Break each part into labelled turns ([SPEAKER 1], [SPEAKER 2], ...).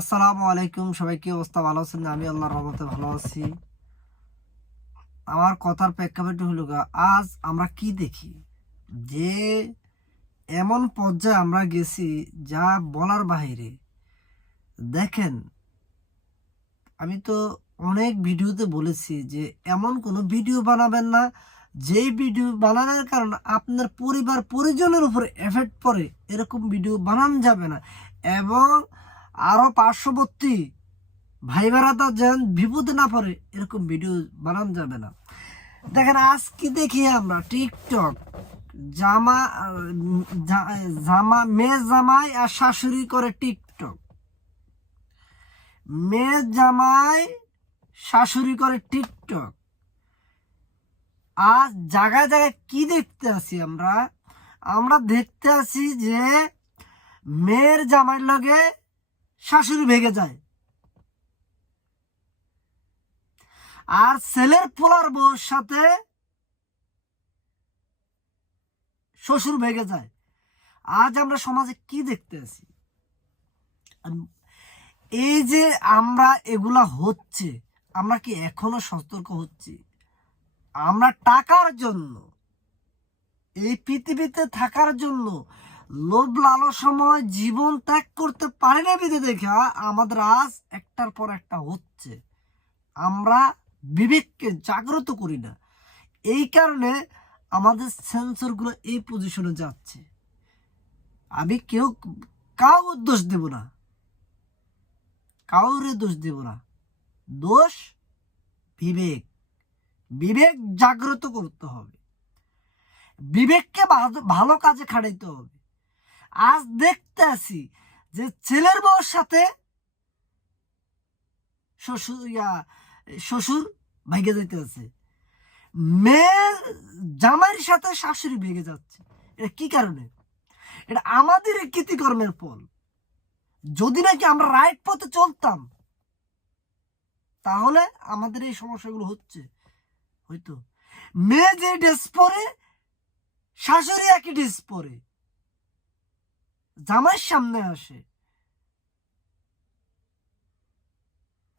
[SPEAKER 1] আসসালামু আলাইকুম, সবাই কি অবস্থা? ভালো আছেন? আমি আল্লাহর রহমতে ভালো আছি। আমার কথার প্রেক্ষাপট হলো আজ আমরা কি দেখি? যে এমন পর্যায়ে আমরা গেছি যা বলার বাহিরে। দেখেন, আমি তো অনেক ভিডিওতে বলেছি যে এমন কোনো ভিডিও বানাবেন না, যেই ভিডিও বানানোর কারণে আপনার পরিবার পরিজনের উপরে এফেক্ট পড়ে, এরকম ভিডিও বানানো যাবে না। এবং আরও পার্শ্ববর্তী ভাই বেড়াতা যেন বিপদে না পড়ে, এরকম ভিডিও বানানো যাবে না। দেখেন আজ কি দেখি আমরা টিকটক জামা জামা, মেয়ে জামাই আর শাশুড়ি করে টিকটক মেয়ে জামাই, শাশুড়ি করে টিকটক আর জায়গায় জায়গায় কি দেখতে আছি আমরা? আমরা দেখতে আছি যে মেয়ের জামাইয়ের লগে শাশুড়ি ভেঙে যায়। আর ছেলের পোলার বউর সাথে শ্বশুর ভেগে যায়। আজ আমরা সমাজে কি দেখতে আছি? এই যে আমরা এগুলা হচ্ছে, আমরা কি এখনও সতর্ক হচ্ছি? আমরা টাকার জন্য, এই পৃথিবীতে থাকার জন্য লোভ লালসময় জীবন ত্যাগ করতে পারে না বিধে দেখা আমাদের আজ একটার পর একটা হচ্ছে। আমরা বিবেককে জাগ্রত করি না। এই কারণে আমাদের সেন্সরগুলো এই পজিশনে যাচ্ছে। আমি কেউ কাউ দোষ দেব না। কাউরে দোষ দেব না। দোষ বিবেক। বিবেক জাগ্রত করতে হবে। বিবেককে ভালো- কাজে খাটাইতে হবে। আজ দেখতে আছি যে ছেলের বউর সাথে শ্বশুর, ইয়া, শ্বশুর ভেগে যেতে আছে। মেয়ের জামাইয়ের সাথে শাশুড়ি ভেগে যাচ্ছে। এটা কি কারণে? এটা আমাদের কৃতিকর্মের ফল। যদি নাকি আমরা রাইট পথে চলতাম, তাহলে আমাদের এই সমস্যাগুলো হচ্ছে। হয়তো। মেয়ে যে ড্রেস পরে, শাশুড়ি একই ড্রেস পরে। জামাইয়ের সামনে আসে।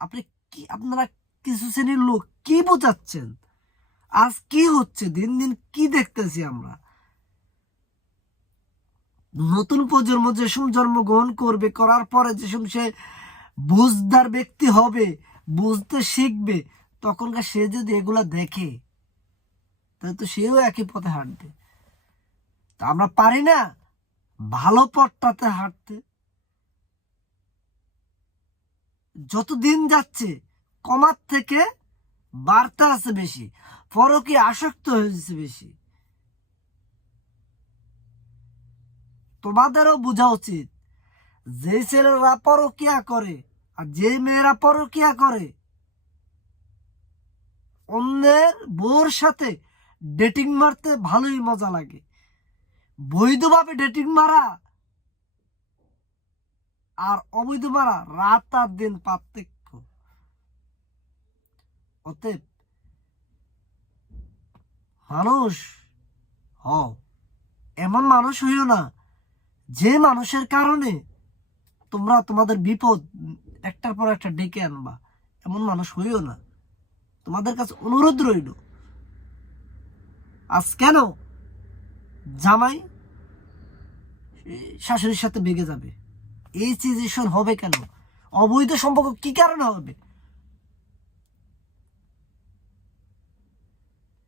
[SPEAKER 1] আপনি কি, আপনারা কিছু শ্রেণির লোক কি বোঝাচ্ছেন? আজ কি হচ্ছে? দিন দিন কি দেখতেছি আমরা? নতুন প্রজন্ম যেসব জন্মগ্রহণ করবে, করার পরে যেসব সে বুঝদার ব্যক্তি হবে, বুঝতে শিখবে, তখনকার সে যদি এগুলা দেখে, তাহলে তো সেও একই পথে হাঁটবে। তা আমরা পারি না ভালো পথটাতে হাঁটতে। যত দিন যাচ্ছে, কমার থেকে বাড়তে আছে বেশি, পরকে আসক্ত হয়েছে বেশি। তোমাদেরও বোঝা উচিত, যে ছেলেরা পরকিয়া করে আর যে মেয়েরা পরকিয়া করে, অন্যের বউর সাথে ডেটিং মারতে ভালোই মজা লাগে। বৈধভাবে ডেটিং মারা। আর অবৈধ মারা রাত আর দিন পার্থক্য। অতএব, মানুষ, হও, এমন মানুষ হইও না, যে মানুষের কারণে তোমরা তোমাদের বিপদ একটার পর একটা ডেকে আনবা। এমন মানুষ হইও না। তোমাদের কাছে অনুরোধ রইল, আজ কেন জামাই শাশুড়ির সাথে বেগে যাবে। এই সিচুয়েশন হবে কেন? অবৈধ সম্পর্ক কি কারণে হবে?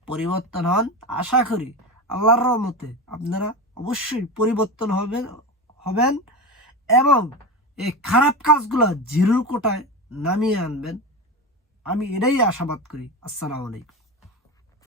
[SPEAKER 1] পরিবর্তন হন, আশা করি আল্লাহর রহমতে আপনারা অবশ্যই পরিবর্তন হবেন হবেন এবং এই খারাপ কাজগুলো জিরোর কোটায় নামিয়ে আনবেন। আমি এটাই আশাবাদ করি। আসসালামু আলাইকুম।